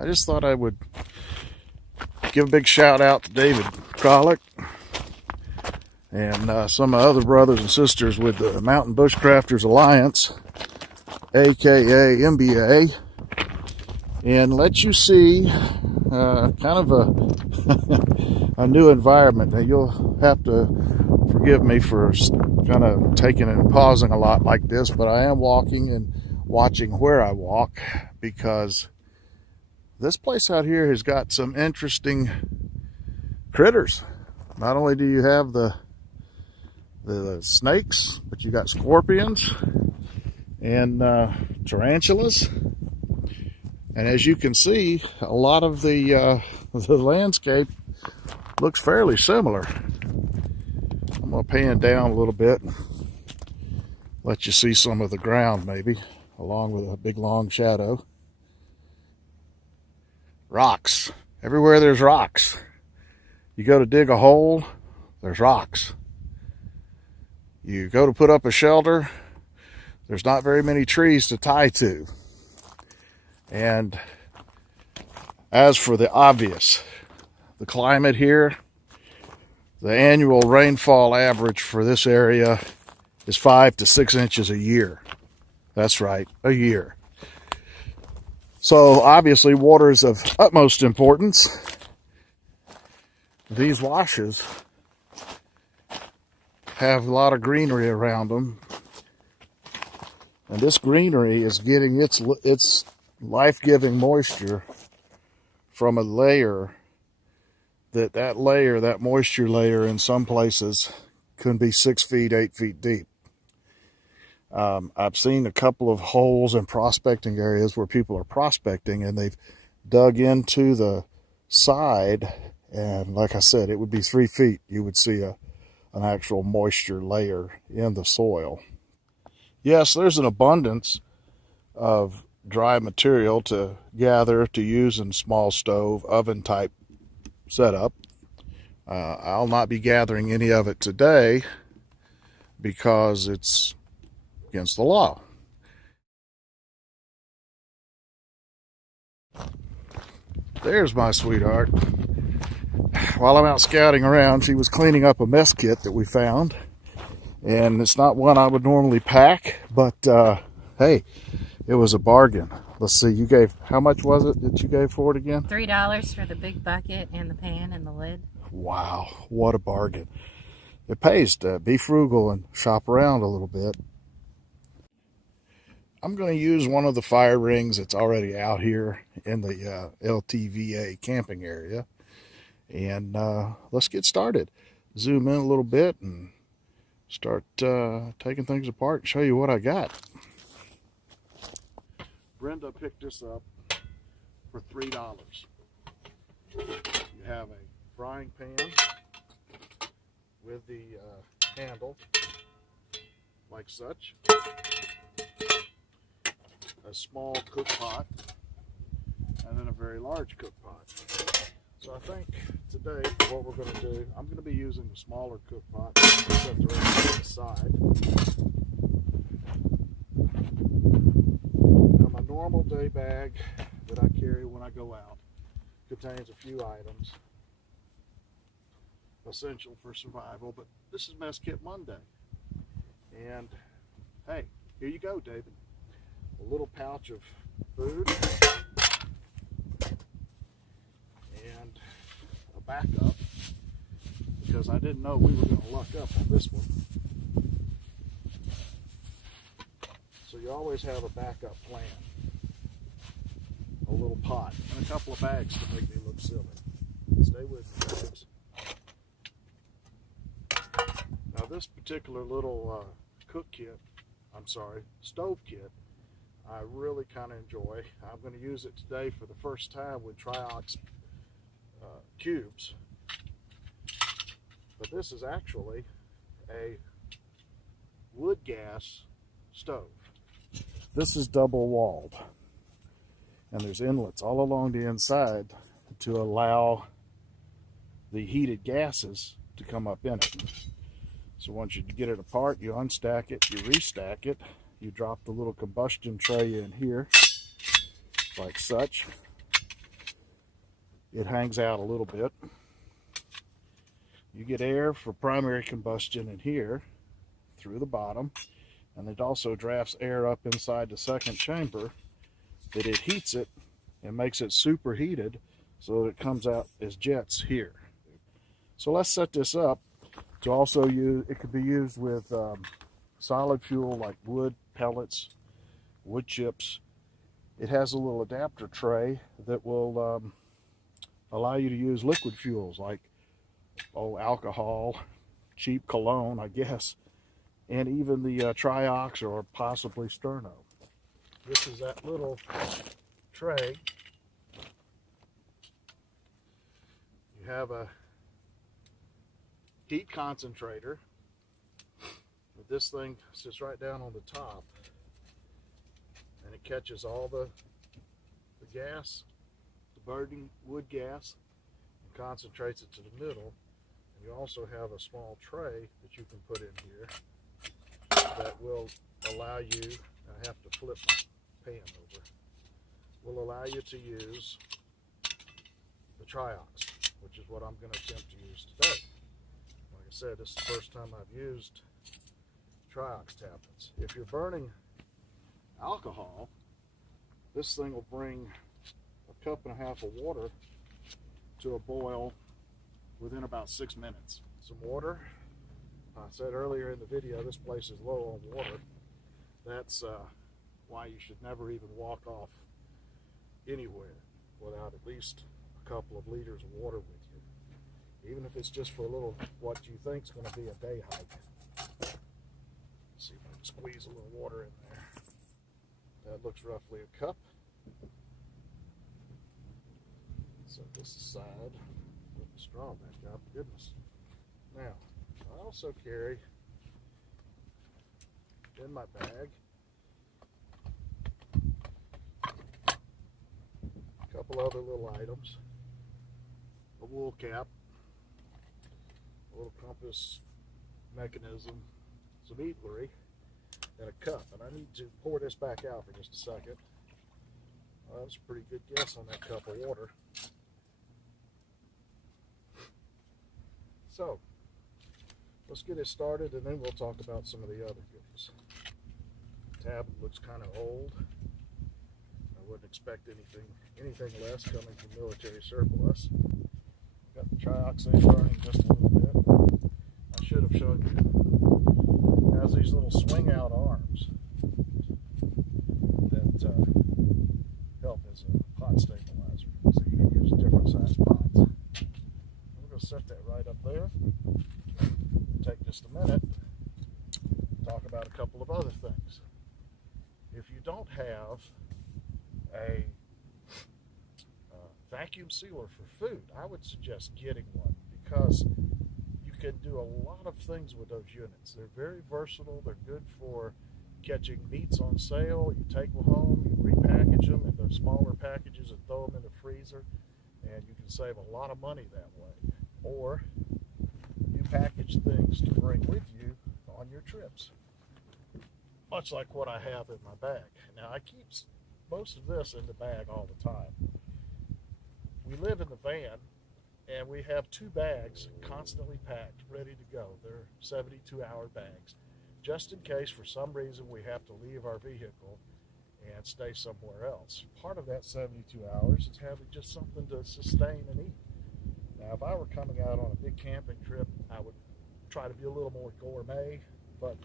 I just thought I would give a big shout out to David Kralik and some of other brothers and sisters with the Mountain Bushcrafters Alliance, aka MBA, and let you see kind of a new environment. Now, you'll have to forgive me for kind of taking and pausing a lot like this, but I am walking and watching where I walk, because this place out here has got some interesting critters. Not only do you have the snakes, but you got scorpions and tarantulas. And as you can see, a lot of the landscape looks fairly similar. I'm going to pan down a little bit, let you see some of the ground maybe, along with a big long shadow. Rocks. Everywhere there's rocks. You go to dig a hole, there's rocks. You go to put up a shelter, there's not very many trees to tie to. And as for the obvious, the climate here, the annual rainfall average for this area is 5 to 6 inches a year. That's right, a year. So obviously water is of utmost importance. These washes have a lot of greenery around them. And this greenery is getting its life-giving moisture from a layer that moisture layer in some places can be 6 feet, 8 feet deep. I've seen a couple of holes in prospecting areas where people are prospecting and they've dug into the side, and like I said, it would be 3 feet. You would see an actual moisture layer in the soil. Yes, there's an abundance of dry material to gather to use in small stove oven type setup. I'll not be gathering any of it today because it's against the law. There's my sweetheart. While I'm out scouting around, she was cleaning up a mess kit that we found, and it's not one I would normally pack, but hey, it was a bargain. Let's see, you gave, how much was it that you gave for it again? $3 for the big bucket and the pan and the lid. Wow, what a bargain. It pays to be frugal and shop around a little bit. I'm going to use one of the fire rings that's already out here in the LTVA camping area. And let's get started. Zoom in a little bit and start taking things apart and show you what I got. Brenda picked this up for $3. You have a frying pan with the handle like such, a small cook pot, and then a very large cook pot. So I think today what we're going to do, I'm going to be using the smaller cook pot, set the rest to the side. Now my normal day bag that I carry when I go out contains a few items essential for survival, but this is Mess Kit Monday. And hey, here you go, David. A little pouch of food and a backup, because I didn't know we were going to luck up on this one. So you always have a backup plan. A little pot and a couple of bags to make me look silly. Stay with me, guys. Now this particular little stove kit, I really kind of enjoy. I'm going to use it today for the first time with Triox cubes. But this is actually a wood gas stove. This is double walled, and there's inlets all along the inside to allow the heated gases to come up in it. So once you get it apart, you unstack it, you restack it, you drop the little combustion tray in here like such, it hangs out a little bit. You get air for primary combustion in here through the bottom, and it also drafts air up inside the second chamber that it heats it and makes it superheated so that it comes out as jets here. So let's set this up to also use, it could be used with solid fuel like wood pellets, wood chips. It has a little adapter tray that will allow you to use liquid fuels like alcohol, cheap cologne, I guess, and even the Triox or possibly Sterno. This is that little tray. You have a heat concentrator. But this thing sits right down on the top, and it catches all the gas, the burning wood gas, and concentrates it to the middle. And you also have a small tray that you can put in here that will allow you, I have to flip my pan over, will allow you to use the Triox, which is what I'm going to attempt to use today. Like I said, this is the first time I've used Triox tablets. If you're burning alcohol, this thing will bring a cup and a half of water to a boil within about 6 minutes. Some water. I said earlier in the video, this place is low on water. That's why you should never even walk off anywhere without at least a couple of liters of water with you. Even if it's just for a little, what you think is going to be a day hike. Let's see if I can squeeze a little water in there. That looks roughly a cup. Set this aside. Put the straw back up. Goodness. Now, I also carry in my bag a couple other little items. A wool cap, a little compass mechanism, some eatlery, and a cup. And I need to pour this back out for just a second. That was a pretty good guess on that cup of water. So, let's get it started, and then we'll talk about some of the other goodies. The tablet looks kind of old. I wouldn't expect anything less coming from military surplus. Got the Triox burning just a little bit. I should have shown you. It has these little swing out arms that help as a pot stabilizer. So you can use different size pots. I'm going to set that right up there. Take just a minute to talk about a couple of other things. If you don't have a vacuum sealer for food, I would suggest getting one, because you can do a lot of things with those units. They're very versatile. They're good for catching meats on sale. You take them home, you repackage them into smaller packages and throw them in the freezer, and you can save a lot of money that way. Or you package things to bring with you on your trips, much like what I have in my bag. Now, I keep most of this in the bag all the time. We live in the van, and we have 2 bags constantly packed, ready to go. They're 72-hour bags, just in case for some reason we have to leave our vehicle and stay somewhere else. Part of that 72 hours is having just something to sustain and eat. Now, if I were coming out on a big camping trip, I would try to be a little more gourmet, but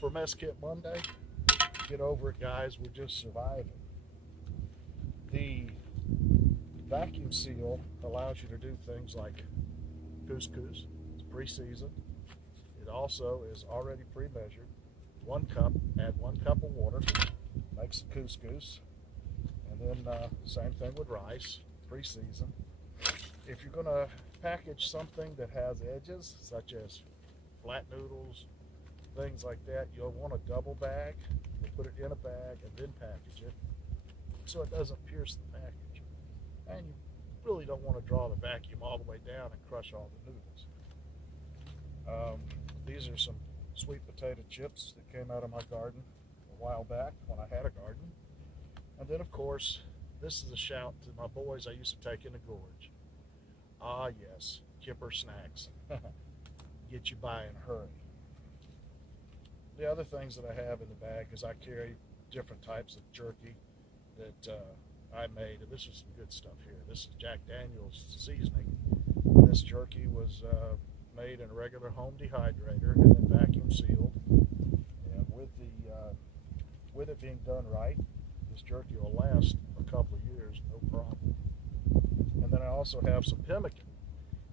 for Mess Kit Monday, get over it, guys. We're just surviving. The vacuum seal allows you to do things like couscous. It's pre-seasoned. It also is already pre-measured. 1 cup, add 1 cup of water, makes the couscous. And then same thing with rice, pre-seasoned. If you're going to package something that has edges, such as flat noodles, things like that, you'll want a double bag. You put it in a bag and then package it so it doesn't pierce the package. And you really don't want to draw the vacuum all the way down and crush all the noodles. These are some sweet potato chips that came out of my garden a while back when I had a garden. And then, of course, this is a shout to my boys I used to take in the gorge. Ah, yes, Kipper snacks. Get you by in a hurry. The other things that I have in the bag is I carry different types of jerky that I made, and this is some good stuff here. This is Jack Daniel's seasoning. This jerky was made in a regular home dehydrator and then vacuum sealed. And with it being done right, this jerky will last a couple of years, no problem. And then I also have some pemmican.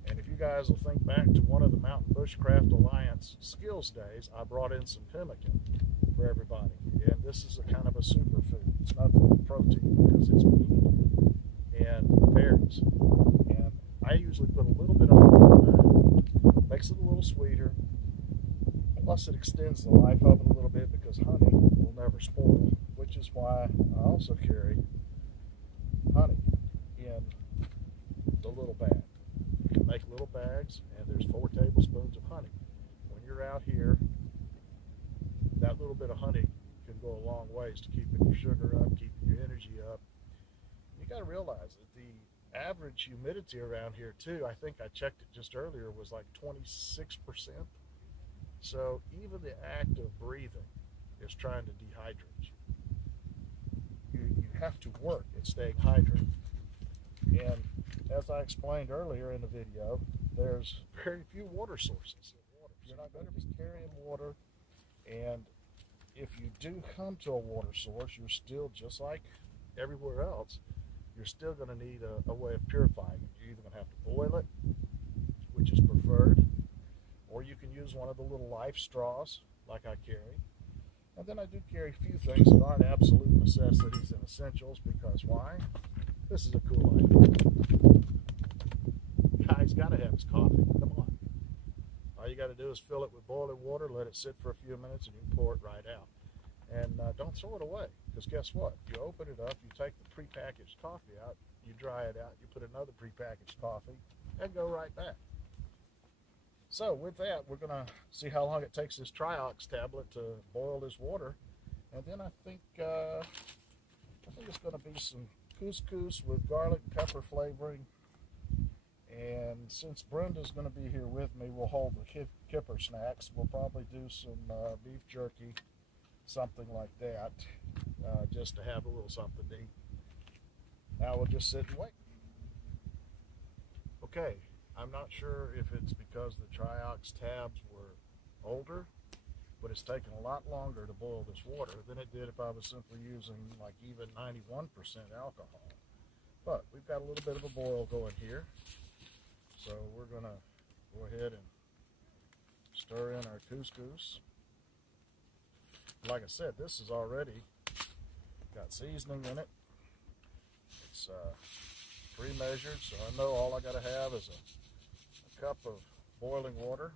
And if you guys will think back to one of the Mountain Bushcraft Alliance skills days, I brought in some pemmican for everybody. And this is a kind of a superfood. It's nothing but protein because it's meat and berries. And I usually put a little bit of honey in that. Makes it a little sweeter. Plus it extends the life of it a little bit because honey will never spoil, which is why I also carry honey in the little bag. You can make little bags, and there's 4 tablespoons of honey. When you're out here, that little bit of honey can go a long ways to keeping your sugar up, keeping your energy up. You got to realize that the average humidity around here too, I think I checked it just earlier, was like 26%. So even the act of breathing is trying to dehydrate you. You have to work at staying hydrated. And as I explained earlier in the video, there's very few water sources. You're not going to be carrying water, and if you do come to a water source, you're still, just like everywhere else, you're still going to need a way of purifying it. You're either going to have to boil it, which is preferred, or you can use one of the little life straws like I carry. And then I do carry a few things that aren't absolute necessities and essentials, because why? This is a cool idea. Guy's got to have his coffee. Come on. All you got to do is fill it with boiling water, let it sit for a few minutes, and you can pour it right out. And don't throw it away, because guess what? You open it up, you take the prepackaged coffee out, you dry it out, you put another prepackaged coffee, and go right back. So with that, we're going to see how long it takes this Triox tablet to boil this water. And then I think it's going to be some couscous with garlic and pepper flavoring. And since Brenda's going to be here with me, we'll hold the Kipper snacks. We'll probably do some beef jerky, something like that, just to have a little something to eat. Now we'll just sit and wait. Okay, I'm not sure if it's because the Triox tabs were older, but it's taken a lot longer to boil this water than it did if I was simply using like even 91% alcohol. But we've got a little bit of a boil going here. So we're going to go ahead and stir in our couscous. Like I said, this is already got seasoning in it. It's pre-measured, so I know all I got to have is a cup of boiling water.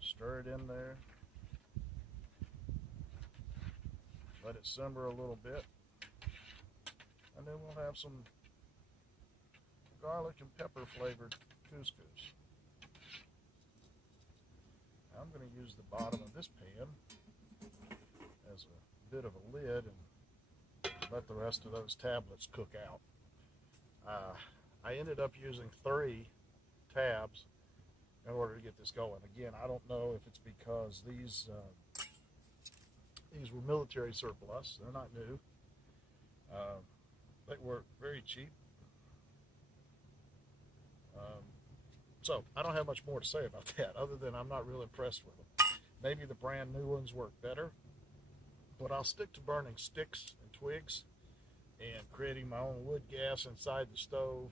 Stir it in there. Let it simmer a little bit. And then we'll have some garlic and pepper flavored couscous. I'm going to use the bottom of this pan as a bit of a lid and let the rest of those tablets cook out. I ended up using 3 tabs in order to get this going. Again, I don't know if it's because these were military surplus. They're not new. They were very cheap. So I don't have much more to say about that other than I'm not real impressed with them. Maybe the brand new ones work better, but I'll stick to burning sticks and twigs and creating my own wood gas inside the stove,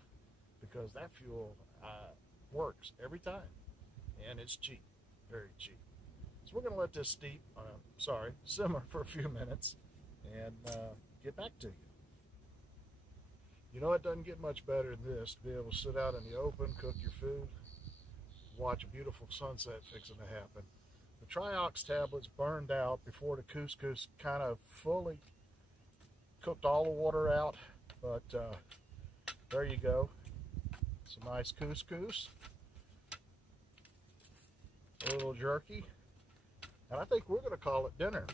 because that fuel works every time, and it's cheap, very cheap. So we're going to let this simmer for a few minutes and get back to you. You know, it doesn't get much better than this, to be able to sit out in the open, cook your food, watch a beautiful sunset fixing to happen. The Triox tablets burned out before the couscous kind of fully cooked all the water out, but there you go. Some nice couscous, a little jerky, and I think we're going to call it dinner.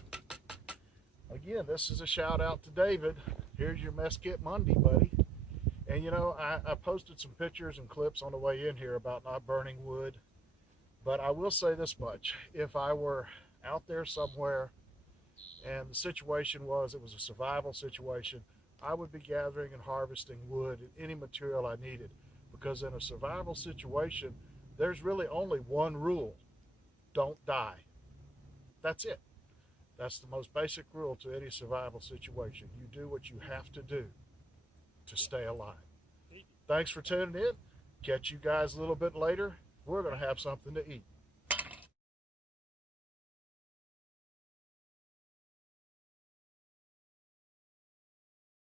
Again, this is a shout out to David. here's your mess kit Monday, buddy. And you know, I posted some pictures and clips on the way in here about not burning wood. But I will say this much. If I were out there somewhere and the situation was it was a survival situation, I would be gathering and harvesting wood and any material I needed. Because in a survival situation, there's really only one rule: don't die. That's it. That's the most basic rule to any survival situation. You do what you have to do to stay alive. Thanks for tuning in. Catch you guys a little bit later. We're going to have something to eat.